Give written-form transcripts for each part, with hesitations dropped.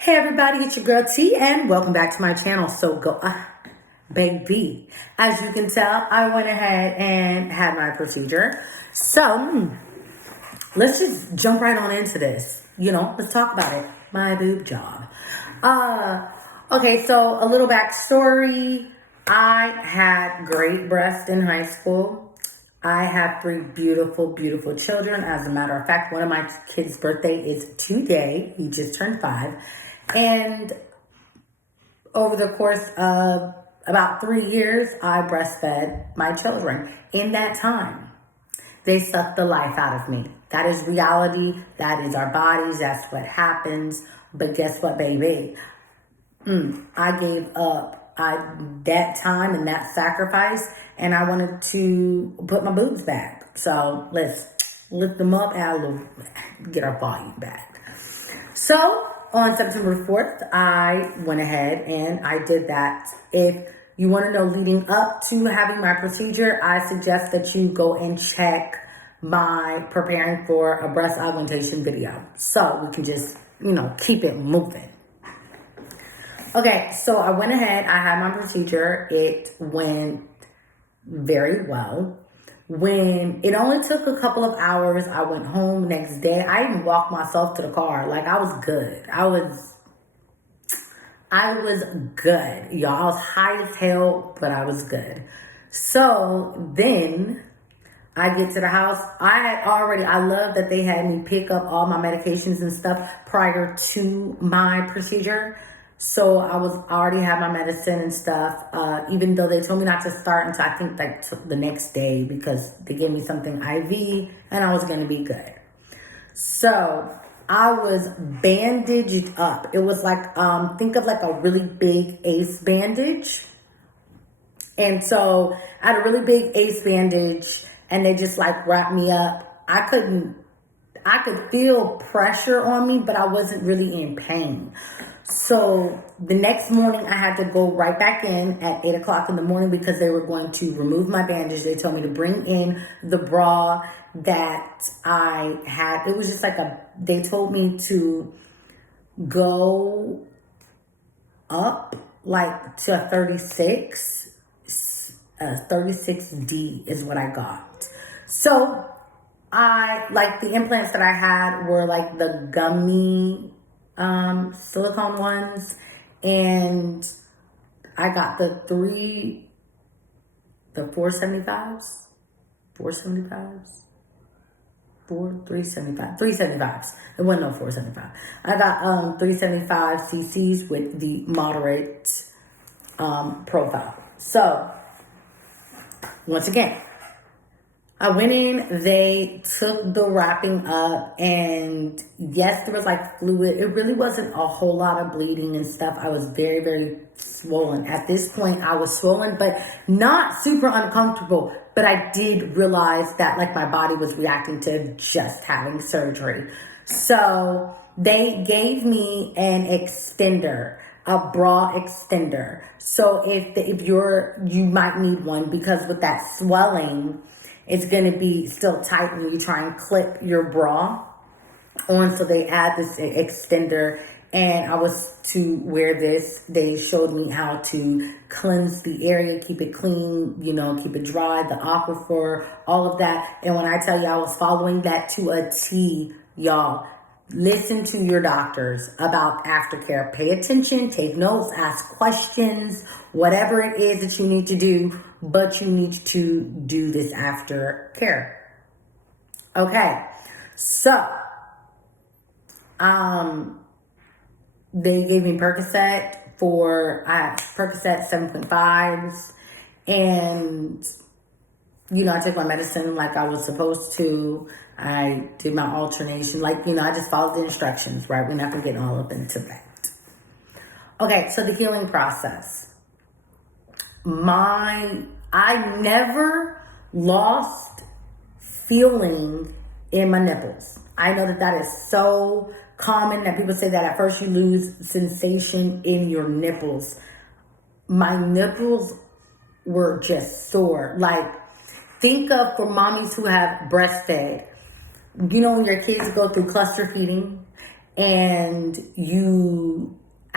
Hey everybody, it's your girl T and welcome back to my channel. So go, baby. As you can tell, I went ahead and had my procedure. So let's just jump right on into this. Let's talk about it. My boob job. Okay, so a little backstory. I had great breasts in high school. I have 3 beautiful, beautiful children. As a matter of fact, one of my kids' birthday is today. He just turned 5. And over the course of about 3 years, I breastfed my children. In that time, they sucked the life out of me. That is reality. That is our bodies. That's what happens. But guess what, baby? I gave up that time and that sacrifice, and I wanted to put my boobs back. So let's lift them up and get our volume back. So on September 4th, I went ahead and I did that. If you want to know leading up to having my procedure, I suggest that you go and check my preparing for a breast augmentation video. So we can just, keep it moving. Okay, so I went ahead, I had my procedure. It went very well. When it only took a couple of hours, I went home next day. I even walked myself to the car. Like, I was good. I was good, y'all. I was high as hell, but I was good. So then I get to the house. I love that they had me pick up all my medications and stuff prior to my procedure. So I already had my medicine and stuff, even though they told me not to start until I think the next day because they gave me something IV and I was going to be good. So I was bandaged up. It was like, think of like a really big ace bandage. And so I had a really big ace bandage and they just like wrapped me up. I could feel pressure on me, but I wasn't really in pain. So the next morning I had to go right back in at 8 o'clock in the morning because they were going to remove my bandage. They told me to bring in the bra that I had. It was just like they told me to go up like to a 36. 36D is what I got. So the implants that I had were like the gummy silicone ones, and I got the 375s. It wasn't no 475. I got 375 cc's with the moderate profile. So once again, I went in, they took the wrapping up, and yes, there was like fluid. It really wasn't a whole lot of bleeding and stuff. I was very, very swollen. At this point, I was swollen, but not super uncomfortable. But I did realize that like my body was reacting to just having surgery. So they gave me an extender, a bra extender. So if you might need one because with that swelling, it's going to be still tight when you try and clip your bra on. So they add this extender, and I was to wear this. They showed me how to cleanse the area, keep it clean, keep it dry, the aquifer, all of that. And when I tell you I was following that to a T, y'all, listen to your doctors about aftercare. Pay attention, take notes, ask questions, whatever it is that you need to do, but you need to do this aftercare. Okay, so they gave me Percocet Percocet 7.5s, and I took my medicine like I was supposed to. I did my alternation, I just followed the instructions, right? We're not gonna get all up into that. Okay, so the healing process. I never lost feeling in my nipples. I know that is so common that people say that at first you lose sensation in your nipples. My nipples were just sore. Think of for mommies who have breastfed. When your kids go through cluster feeding and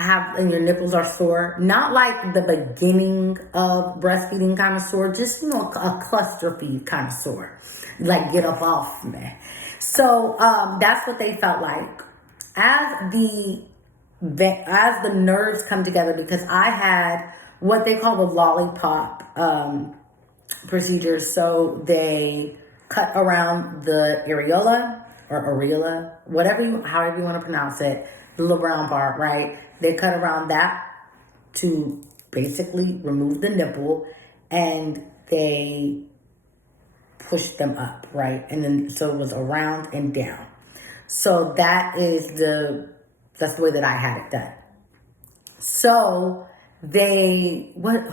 and your nipples are sore, not like the beginning of breastfeeding kind of sore, just, a cluster feed kind of sore, like get up off me. So that's what they felt like. As the nerves come together, because I had what they call the lollipop procedures. So they cut around the areola or areola, however you want to pronounce it, the little brown part, right? They cut around that to basically remove the nipple, and they pushed them up, right? And then so it was around and down. So that's the way that I had it done. So what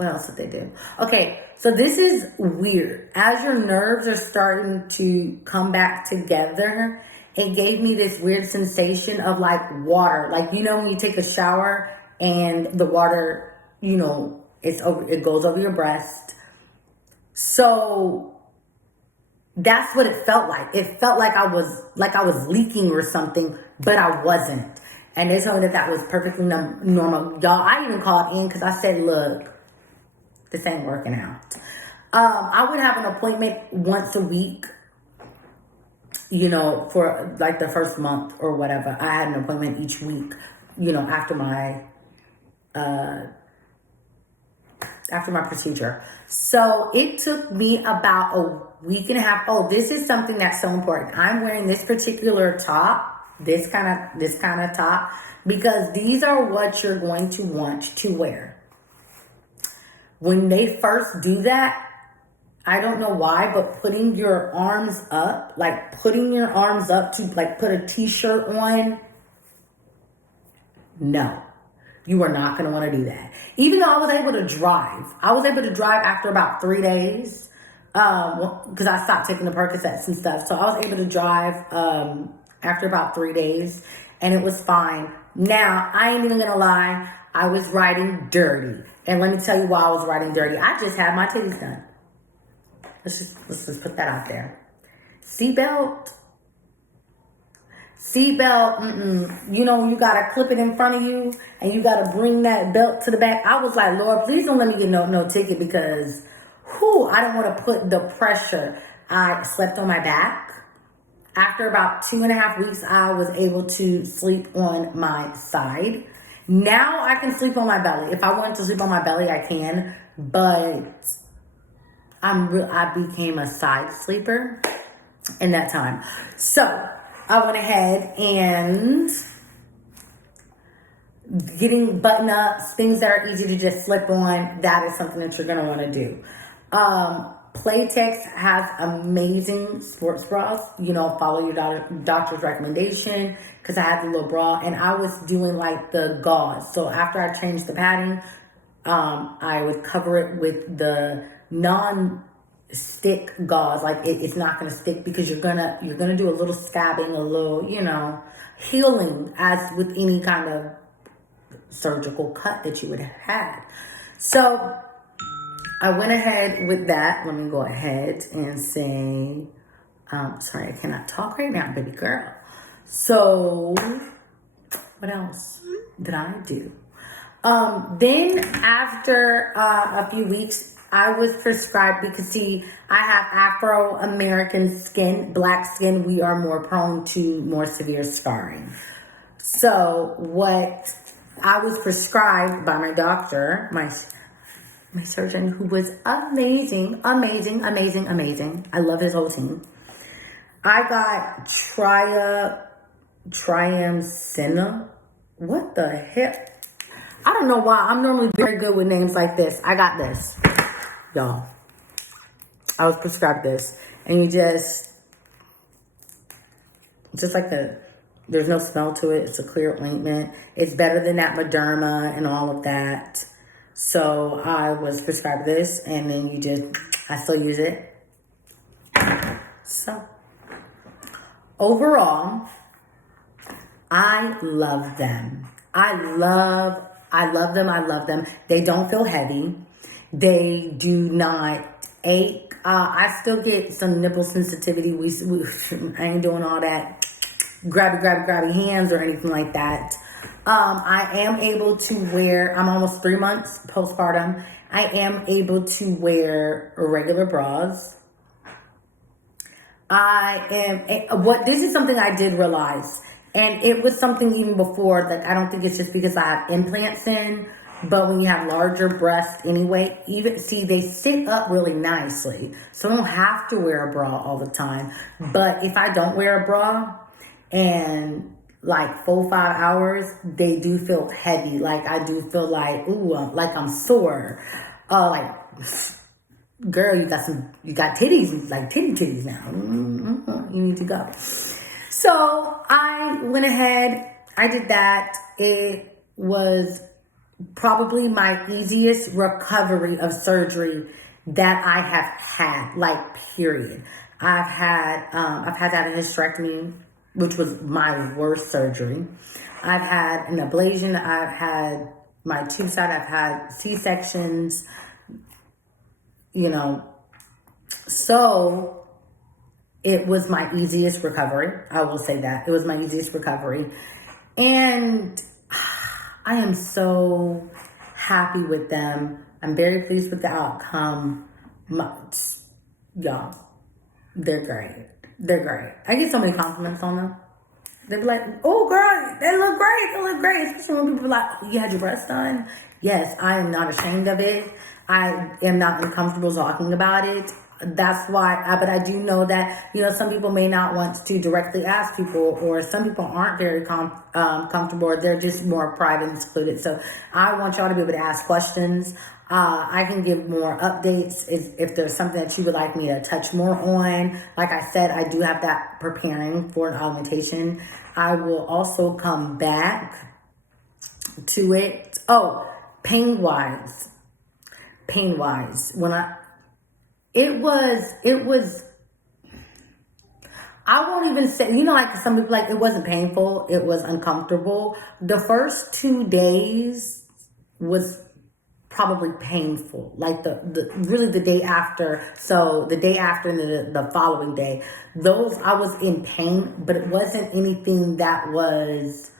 else did they do? Okay, so this is weird. As your nerves are starting to come back together, it gave me this weird sensation of like water. Like, when you take a shower and the water, it goes over your breast. So that's what it felt like. It felt like I was leaking or something, but I wasn't. And they told me that was perfectly normal. Y'all, I even called in because I said, look, this ain't working out. I would have an appointment once a week, for like the first month or whatever. I had an appointment each week, after my procedure. So it took me about a week and a half. Oh, this is something that's so important. I'm wearing this particular top, this kind of top, because these are what you're going to want to wear. When they first do that, I don't know why, but putting your arms up to like put a t-shirt on, no. You are not going to want to do that. Even though I was able to drive. After about 3 days because I stopped taking the Percocets and stuff. So I was able to drive after about 3 days, and it was fine. Now, I ain't even going to lie. I was riding dirty. And let me tell you why I was riding dirty. I just had my titties done. Let's just put that out there. Seatbelt, you got to clip it in front of you and you got to bring that belt to the back. I was like, Lord, please don't let me get no ticket because, I don't want to put the pressure. I slept on my back. After about 2.5 weeks, I was able to sleep on my side. Now I can sleep on my belly. If I want to sleep on my belly, I can, but I became a side sleeper in that time. So I went ahead and getting button ups, things that are easy to just slip on, that is something that you're going to want to do. Playtex has amazing sports bras. Follow your doctor's recommendation, because I had the little bra and I was doing like the gauze. So after I changed the padding, I would cover it with the non-stick gauze. Like it's not going to stick, because you're gonna do a little scabbing, a little, healing, as with any kind of surgical cut that you would have had. So I went ahead with that. Let me go ahead and say, sorry, I cannot talk right now, baby girl. So what else did I do? Then after a few weeks, I was prescribed, because see, I have Afro-American skin, black skin. We are more prone to more severe scarring. So what I was prescribed by my doctor, my surgeon, who was amazing. I love his whole team. I got Triamcinolone. What the heck? I don't know why. I'm normally very good with names like this. I got this, y'all. I was prescribed this, and you just like there's no smell to it. It's a clear ointment. It's better than that Mederma and all of that. So I was prescribed this, and then I still use it. So overall, I love them. I love them. They don't feel heavy. They do not ache. I still get some nipple sensitivity. I ain't doing all that grabby hands or anything like that. I am able to wear, I'm almost 3 months postpartum. I am able to wear regular bras. This is something I did realize. And it was something even before that I don't think it's just because I have implants in, but when you have larger breasts anyway, they sit up really nicely. So I don't have to wear a bra all the time. But if I don't wear a bra and like 4 or 5 hours, they do feel heavy. Like I do feel like, like I'm sore. Like, girl, you got titties, like titties now. You need to go. So I went ahead, I did that. It was probably my easiest recovery of surgery that I have had, like, period. I've had that hysterectomy, which was my worst surgery. I've had an ablation. I've had my tube side. I've had C-sections, so it was my easiest recovery. I will say that. It was my easiest recovery. And I am so happy with them. I'm very pleased with the outcome. Y'all, they're great. They're great. I get so many compliments on them. They're like, oh, girl, they look great. They look great. Especially when people are like, oh, you had your breasts done? Yes, I am not ashamed of it. I am not uncomfortable talking about it. That's why, but I do know that, some people may not want to directly ask people, or some people aren't very comfortable, or they're just more private and secluded. So I want y'all to be able to ask questions. I can give more updates if there's something that you would like me to touch more on. Like I said, I do have that preparing for an augmentation. I will also come back to it. Oh, pain-wise, it was, I won't even say, like some people, like, it wasn't painful. It was uncomfortable. The first 2 days was probably painful. Like really the day after. So the day after and the following day, I was in pain, but it wasn't anything that was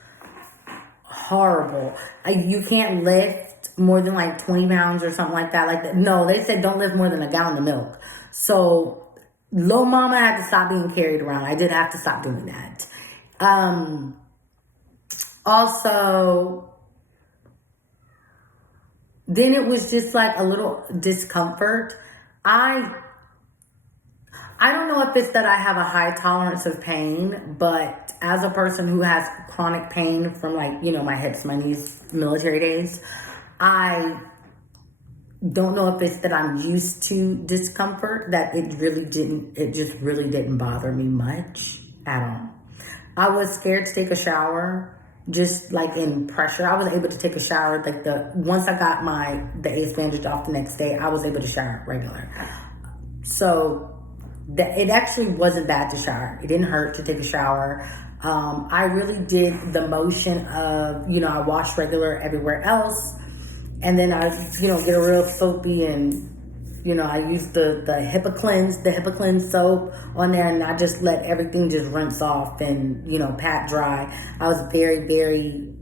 horrible. You can't lift more than like 20 pounds or something like that. Like, no, they said don't lift more than a gallon of milk. So little mama had to stop being carried around. I did have to stop doing that. Also, then it was just like a little discomfort. I don't know if it's that I have a high tolerance of pain, but as a person who has chronic pain from, like, my hips, my knees, military days, I don't know if it's that I'm used to discomfort, that it just really didn't bother me much at all. I was scared to take a shower, just like in pressure. I was able to take a shower, like once I got the ace bandage off the next day, I was able to shower regular. So it actually wasn't bad to shower. It didn't hurt to take a shower. I really did the motion of, I washed regular everywhere else. And then I, get a real soapy and, I used the HIPAA cleanse soap on there, and I just let everything just rinse off and, pat dry. I was very, very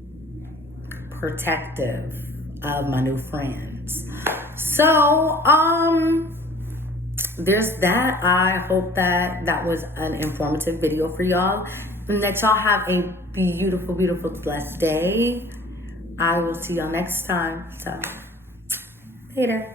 protective of my new friends. So, there's that. I hope that was an informative video for y'all. And that y'all have a beautiful, beautiful, blessed day. I will see y'all next time. So, later.